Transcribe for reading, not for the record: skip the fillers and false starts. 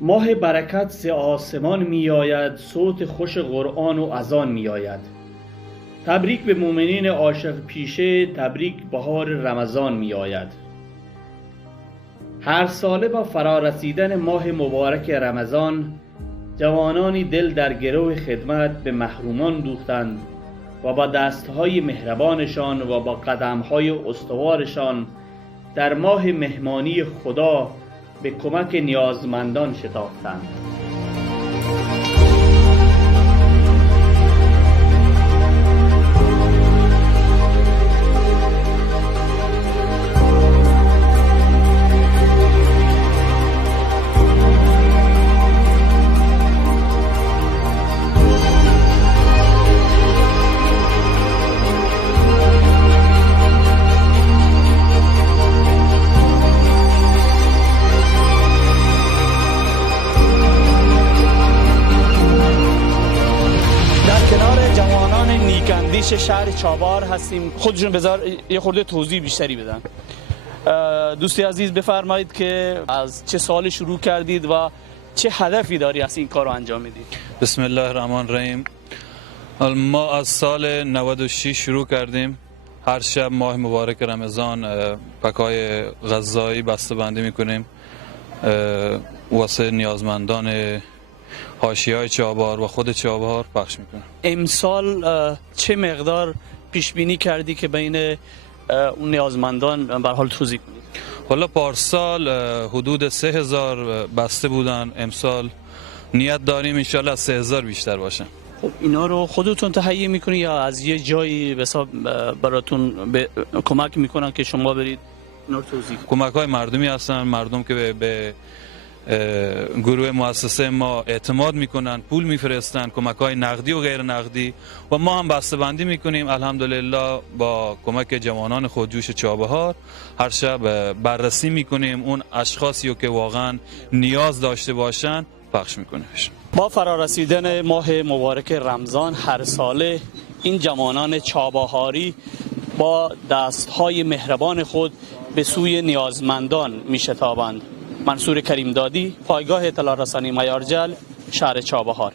ماه برکت ز آسمان می آید، صوت خوش قرآن و اذان می آید. تبریک به مؤمنین عاشق پیشه، تبریک بهار رمضان می آید. هر ساله با فرارسیدن ماه مبارک رمضان، جوانانی دل در گرو خدمت به محرومان دوختند و با دستهای مهربانشان و با قدمهای استوارشان در ماه مهمانی خدا به کمک نیازمندان شتافتند. نیکاندیش شهر چابهار هستیم. خودشون بذار یه خورده توضیح بیشتری بدن. دوستی عزیز بفرمایید که از چه سال شروع کردید و چه هدفی داری از این کار رو انجام میدید؟ بسم الله الرحمن الرحیم. ما از سال 96 شروع کردیم. هر شب ماه مبارک رمضان پکای غذایی بسته بندی میکنیم واسه نیازمندان حاشیه‌های چابهار و خود چابهار پخش میکنه. امسال چه مقدار پیش بینی کردی که بین اون نیازمندان به حال توزیع کنید؟ حالا پارسال حدود 3000 بسته بودن، امسال نیت داریم ان شاءالله از 3000 بیشتر باشه. خب اینا رو خودتون تهیه میکنید یا از یه جایی براتون کمک میکنن که شما برید اینا رو توزیع کنید؟ کمک‌های مردمی هستن، مردم که به گروه مؤسسه ما اعتماد میکنن، پول میفرستن، کمک‌های نقدی و غیر نقدی، و ما هم بسته بندی میکنیم. الحمدلله با کمک جوانان خودجوش چابهار هر شب بررسی میکنیم اون اشخاصی که واقعا نیاز داشته باشن پخش میکنیم. با فرارسیدن ماه مبارک رمضان هر ساله این جوانان چابهاری با دستهای مهربان خود به سوی نیازمندان میشتابند. منصور کریم دادی، پایگاه اطلاع رسانی میارجل، شهر چابهار.